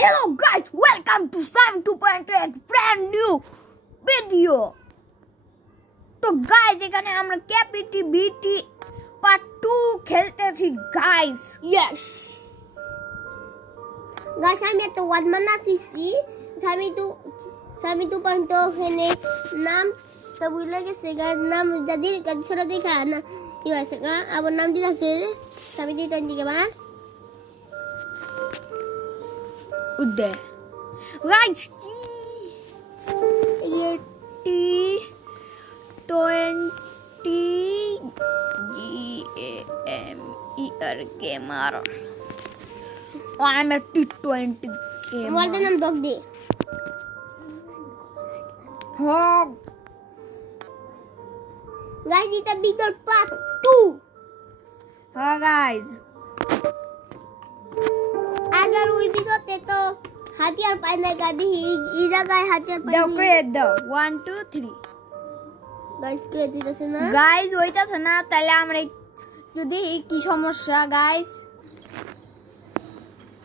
Hello guys, welcome to 72.8 brand new video. তো guys এখানে আমরা ক্যাপিটি বিটি পার্ট 2 খেলতেছি গাইস। Yes. Guys, আমি একটা ওয়ার্ড বানাইছি। আমি তো পয়েন্ট ওখানে নাম তো বুঝলে গেছে গাইস নাম যদি ছোট দেখা না কি হয়েছে গা আবার নাম দিতেছে আমি দিতে দিকে বা উদে গাইস এটি 20 gamer I'm a T20 gamer বলতে নাম বক দে হক গাইস এটা ভিতর পার্ট 2 হ্যাঁ গাইস अगर ওই ভিডিওতে তো হাতিয়ার পাই না গাদি এই জায়গায় হাতিয়ার পাই দাও ক্রিয়েট দাও 1 2 3 গাইস ক্রিয়েট দিতেছে না গাইস হইতাছে না তাহলে আমরা যদি কি সমস্যা গাইস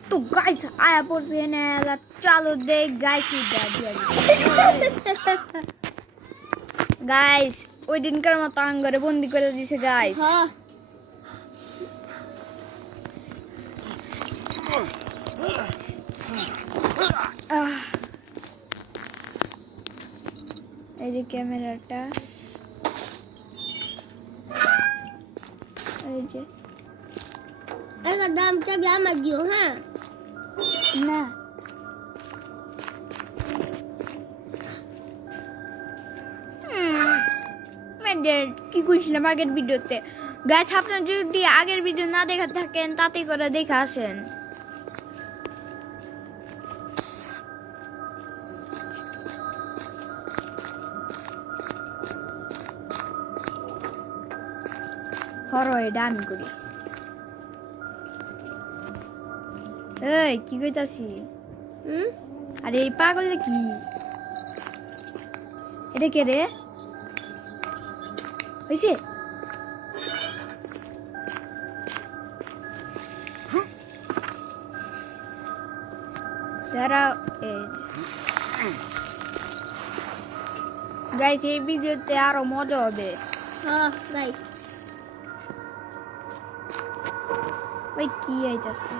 তো গাইস আয়া পড়ছে না চালু দে গাইস গাইস ওই দিনকার মতো আঙ্গরে বন্দি করে দিয়েছে গাইস হ্যাঁ এই যে ক্যামেরাটা এই যে এর দাম চাবি আমার দিও হ্যাঁ না কি কইছিলাম আগের ভিডিওতে গাইস আপনারা যদি আগের ভিডিও না দেখা থাকেন তাতে করে দেখে আসেন হরো এটা আমি করি এই কি কইতাছি আরে এই পাগল কি এটা কে রে হইছে দাঁড়াও গাইস এই ভিডিওতে আরো মজা হবে হ্যাঁ গাইস ওই কি আইতাছে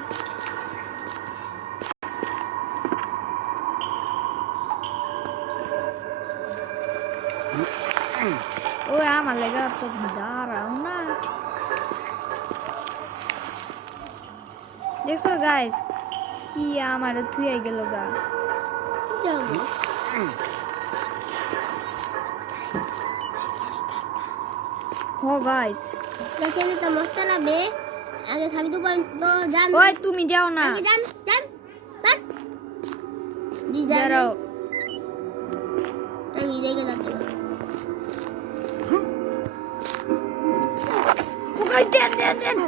ওই আমার লেগে তো দাঁড়াও না দেখছো গাইস কি আমার থুয়ে গেল গা হো গাইস দেখেন তো মস্ত লাগবে আগে খালি তো পয়েন্ট জান ওই তুমি যাও না জান দাঁড়াও আমি দেখে যাচ্ছি দেন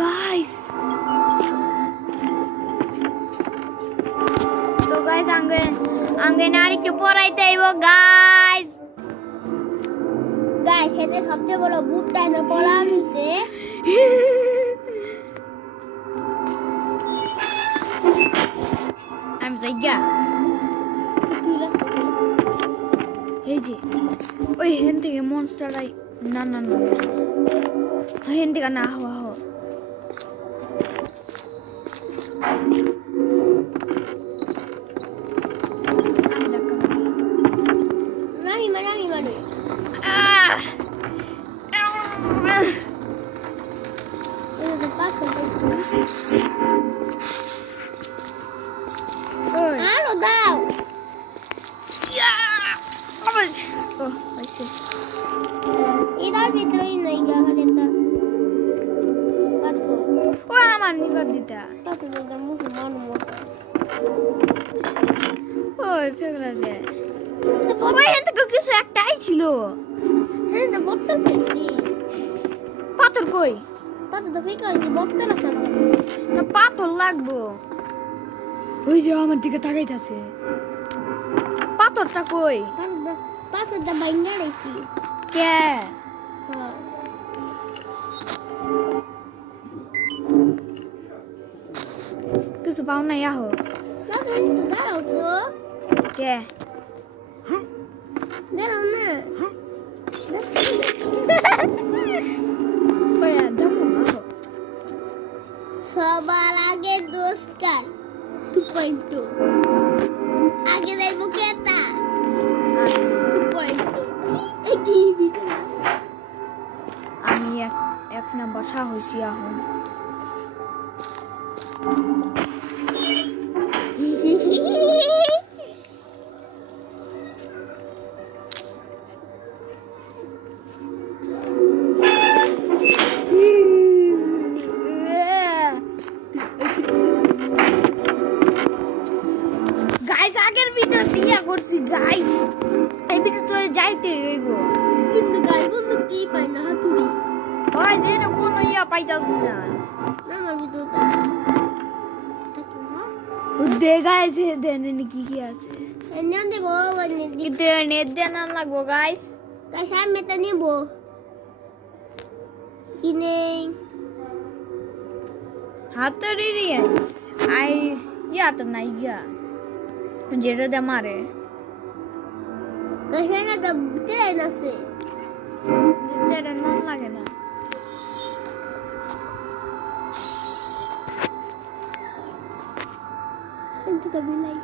গাইস তো গাইস আঙ্গে নারী কে পড়াইতে আইবো গাইস গাইস এতে সবচেয়ে বড় ভূত তাই না পড়া নিছে আমি জায়গা এই যে ওই হেন থেকে মনস্টার আই না হেন থেকে না হওয়া নামি মানে এই তো পাস আরো দাও ইদার ভিতরেই নাই গা খালি তা পাথর ও আমার নিবার দিতা পাথর দাও মুখ মান মোটা ওই ফেগলা দে ওই হেন থেকে কিছু একটাই ছিল হ্যাঁ তো বক্তর পেছি পাথর কই পাথর তো ফেকাল কি বক্তর আছে না পাথর লাগবো ওই যে আমার দিকে তাকাইতাছে পাথরটা কই পাথর দা বাইঙ্গা রাখি কে হ্যাঁ কিছু পাও নাই আহো না তুমি তো দাঁড়াও তো কে দাঁড়াও না ওই যাবো আহো সবার আগে দোস্তার 2.2 আগে যাইব কেতা 2.2 কি বিটা আমি এক নাম্বার সা হইছি এখন গাইস আগের ভিডিও দিয়া করছি গাইস এই ভিডিও তো যাইতে হইব কিন্তু গাইব তো কি পাই না হাতুড়ি ওই যে না কোন ইয়া পাইতাছ না না আমার ভিডিওটা দে গাইস দেন কি কি আছে এনে দেব বনে কিন্তু নেট দেন না লাগবো গাইস তাই সামনে তা নেব কিনে হাতড়ি রে আই ইয়া তো নাই ইয়া যেটা দে মারে তাই না তো ট্রেন আছে যেটা নাম লাগে না কিন্তু তো বিলাই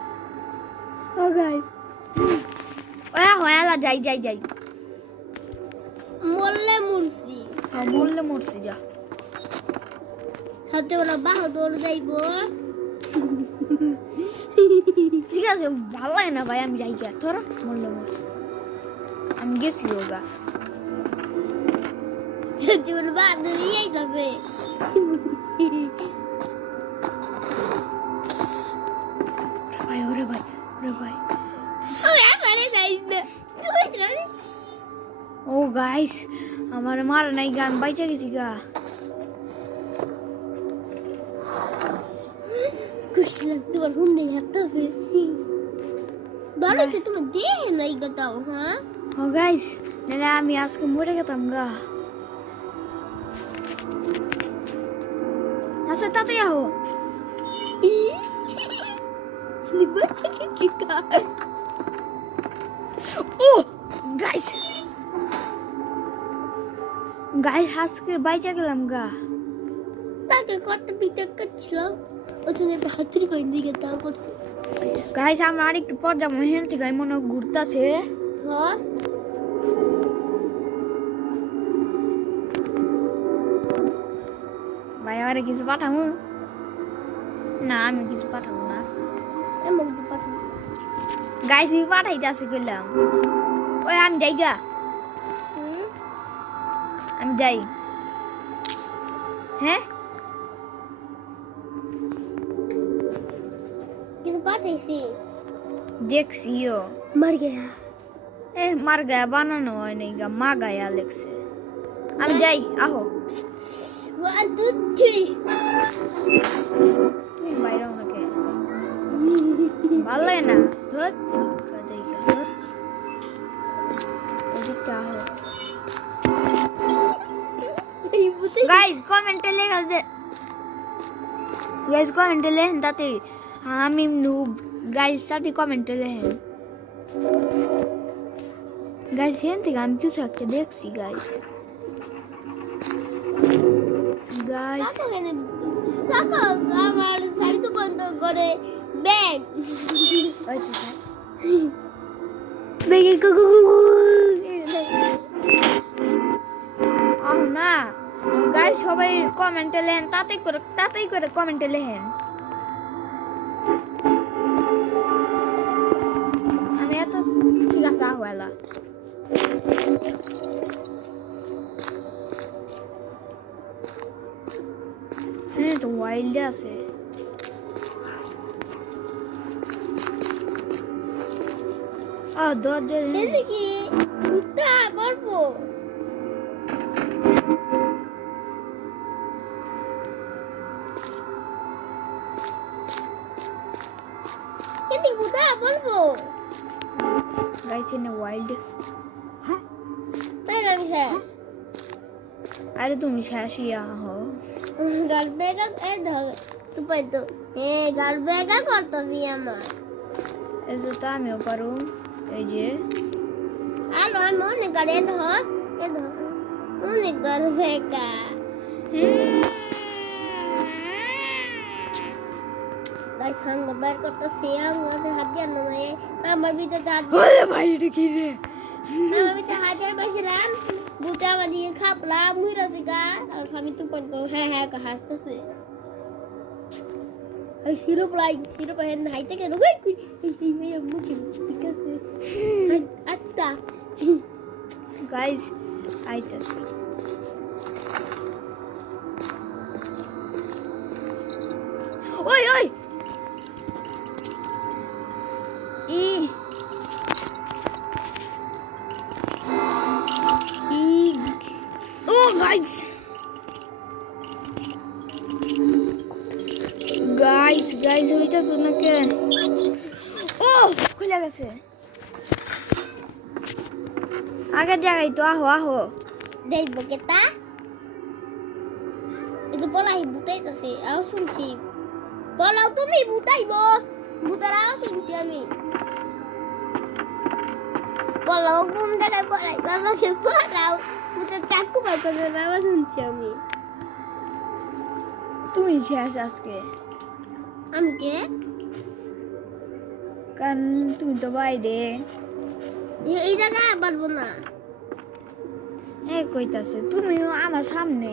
ও গাইস ওয়া হয়ালা যাই যাই যাই মরলে মুরসি বললে মরছি যা সাথে ওরা বাহাদুর যাইব ঠিক আছে ভালো লাগে না ভাই আমি যাই যা তোর বললে মরছি আমি গেছি ওগা জীবন বাহাদুর এই যাবে ভাই ওরে ভাই ওই আসলে যাই না তুই রে ও গাইস আমার মার নাই গান বাইচা গেছি গা খুশি লাগতে বল হুন নেই হাঁটতেছে দলে তুমি দেহ নাই গতাও হ্যাঁ ও গাইস নালে আমি আজকে মরে গেতাম গা আচ্ছা তাতে আহো ও গাইস আজকে বাইচা গেলাম গা তাকে কত পিটা করছিল ওখানে একটা হাতুড়ি পাইন দিকে তাও করছে গাইস আমরা আরেকটু পর যাবো হেলতে গাই মনে ঘুরতাছে হ্যাঁ ভাই আরে কিছু পাঠাবো না আমি কিছু পাঠাবো না এমন তো পাঠান গাইস আমি পাঠাইতে কইলাম ওই আমি যাই গা আমি যাই হ্যাঁ কিন্তু পাঠাইছি দেখছিও মার গেয়া মার গায়া বানানো হয় নাই গা মা গায়া লেখছে আমি যাই আহো 1 2 3 তুমি বাইরে আমাকে ভালো লাগে না ধর ওদিকে আহো গাইস কমেন্টে লেখা দে গাইস কমেন্টে লেখেন তাতে আমি নুব গাইস সাথে কমেন্টে লেখেন গাইস হেন থেকে আমি কিছু একটা দেখছি গাইস কাকা আমার সাইড তো বন্ধ করে ব্যাগ বেগে না গাইস সবাই কমেন্টে লেখেন তাতেই করে কমেন্টে লেখেন আমি এত ঠিক আছে আহওয়ালা তো ওয়াইল্ড আছে দরজা কি কুত্তা গল্প কিন্তু কুত্তা বলবো গাইস ইন ওয়াইল্ড তাই আমি স্যার আরে তুমি শেষই আহো গল্পে এ ধর 2.2 গার বেগা করতেছি আমার এই যে তো আমিও পারুম এই যে আর আমি অনেক গাড়ি ধর অনেক গার বেগা তাই সঙ্গ বের করতেছি আমার হাত দিয়ে নয় আমার ভিতরে হাত ওরে ভাই এটা কি রে আমার ভিতরে হাত দিয়ে বসেছিলাম দুটা আমার দিকে খাপলাম মুইরাছি গা আর আমি 2.2 হ্যাঁ হাসতেছে ay sino pa hen hai te ke no gai ei me ammu ki because atta guys আইতাছে ওই ওই ই ও গাইস গাইস হইতাছে না কে ও খুলে গেছে আগের জায়গায় তো আহো দেখবো কেতা itu পলাই বুটাইতাছে আও শুনছি পলাও তুমি বুটাইবো বুটারাও শুনছি আমি পলাও কোন জায়গায় পলাই বাবাকে পলাও বুটা চাকু বাই করে বাবা শুনছি আমি তুমি শেষ আজকে আমি কে কারণ তুমি তো বাইরে এই জায়গায় পারবো না এই কইতাছে তুমিও আমার সামনে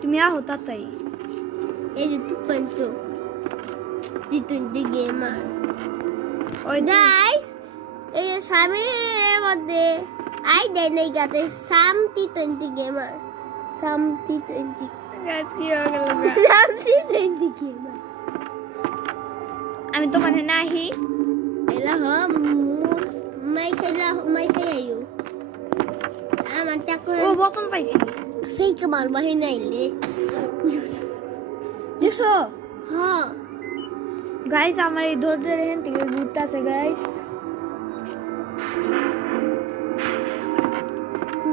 তুমি আহো তাতাই এই যে 2.2 T20 গেমার ওই গাইস এই সামের মধ্যে আই দেই নাই গাতে সাম T20 গেমার সাম T20 গাছ কি হয়ে গেল সাম T20 গেমার আমি তো মানে নাহি এলা হ মাই খাইলাইও আমার চাকর ও বোতল পাইছি ফেক মাল বাহি নাইলে দেখছো হ্যাঁ গাইস আমার এই ধৈর্য রেখে থেকে ঘুরতেছে গাইস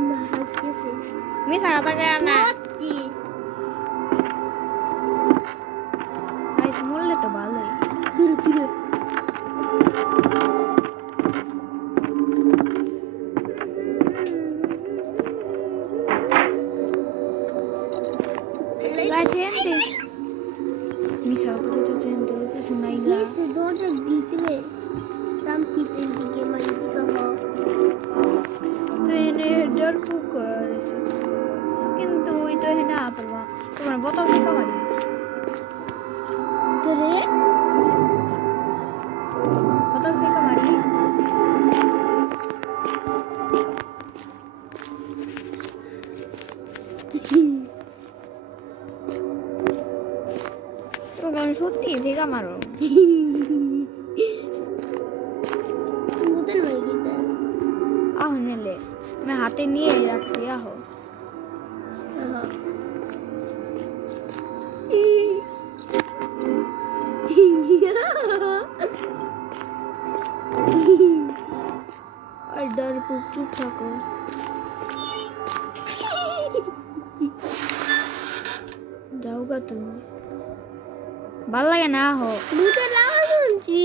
না হাসতেছে মিছা কথা কয় না সত্যি গাইস মরলে তো ভালোই কিরে গাইস এন্তে মিছা কথা কইতে এন্তে শোনাই না Yes, don't ভিতরে সাম T20 গেমার দিতে হ তো এনে ডর ফুক করেছে কিন্তু ওই তো এনে আপরবা তোমার বোতল থেকে মারি করে বোতল থেকে মারি তোমার সত্যি ভেগা মারো মুতের মারি দিতে আহ নেলে আমি হাতে নিয়ে রাখছি আহো আর ডর ফুক চুপ থাকো যাও গা তুমি ভাল লাগে না আহো মুতে লাগাই শুনছি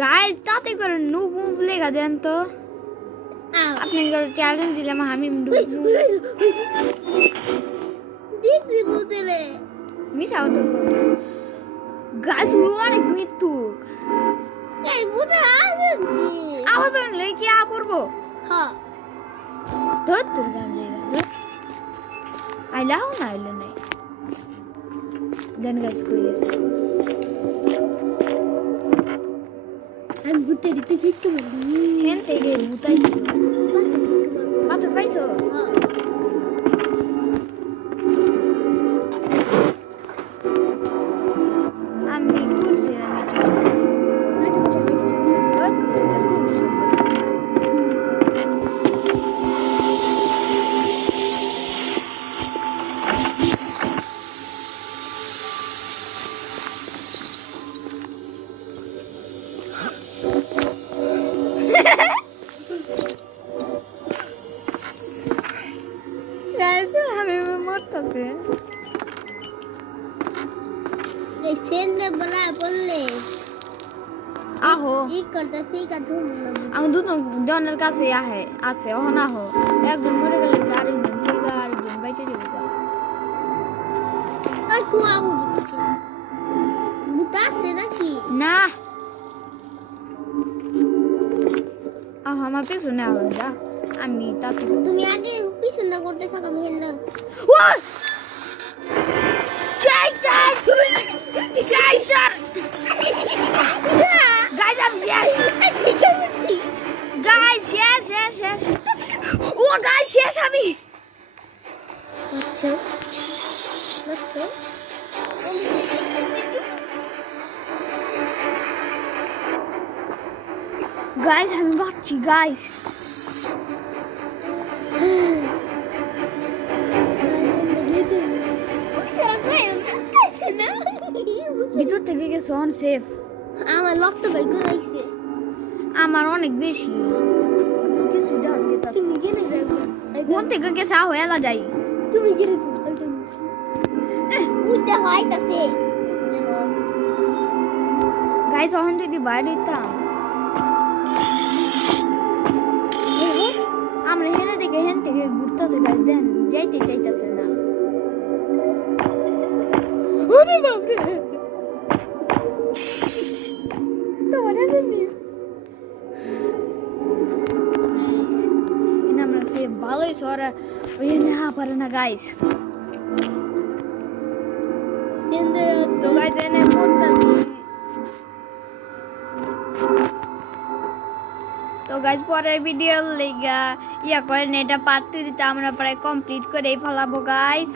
গাইস তাতে করে নুব মুভ লেখা দেন তো আপনি চ্যালেঞ্জ দিলাম আমি দেখছি মুতেলে মিশাও তো গাইস অনেক মৃত্যুক এই মুতে আসছি আওয়াজ শুনলে কি আ করবো হ্যাঁ ধর তোর গান লেগা আইলাও না আইলো নাই দেন গাইস কই গেছে আমি মুতে দিতে দেখতে পারি হেন থেকে বুতাই পাথর পাইছো আমি খুলছি এই সেন্ডে বলা বললে আহো ই করতে সেই কথা বললাম আমি দুটো জনের কাছে আছে ওহন আহো একজন মরে গেলে আরেকজন ঠিক আরেকজন বাইচে যাবে আর কো আবু দিছে বুটা আছে নাকি না আহো আমার পেছনে আহো যা আমি তাতে তুমি আগে পিছনে করতে থাকো মেহেন্না What? Check, check! Guys, sir! Guys, I'm yes! Guys, yes! Oh, guys, yes, আমি আচ্ছা আচ্ছা Guys, আমি বাচ্চি guys. ভিতর থেকে গেছে অন সেফ আমার লকটা বাই করে রাখছে আমার অনেক বেশি কিছু ডাল গেতাছে তুমি গেলে যাবে কোন থেকে গেছে আহো এলা যাই তুমি গেলে উঠতে হইতাছে গাইস অহন যদি বাইরে হইতাম আমরা হেনে থেকে হেন থেকে ঘুরতেছে গাইস দেন যাইতে চাইতেছে না ওরে বাপরে তোমার জানি আমরা সে ভালোই সরা ওই না পারে না গাইস তো গাইস এনে মোটটা তো গাইস পরের ভিডিও লেগা ইয়া করেন এটা পার্ট 3 তে আমরা প্রায় কমপ্লিট করেই ফেলাবো guys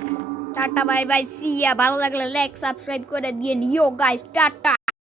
tata bye bye see ya ভালো লাগলে লাইক সাবস্ক্রাইব করে দিয়ে নিও গাইস টাটা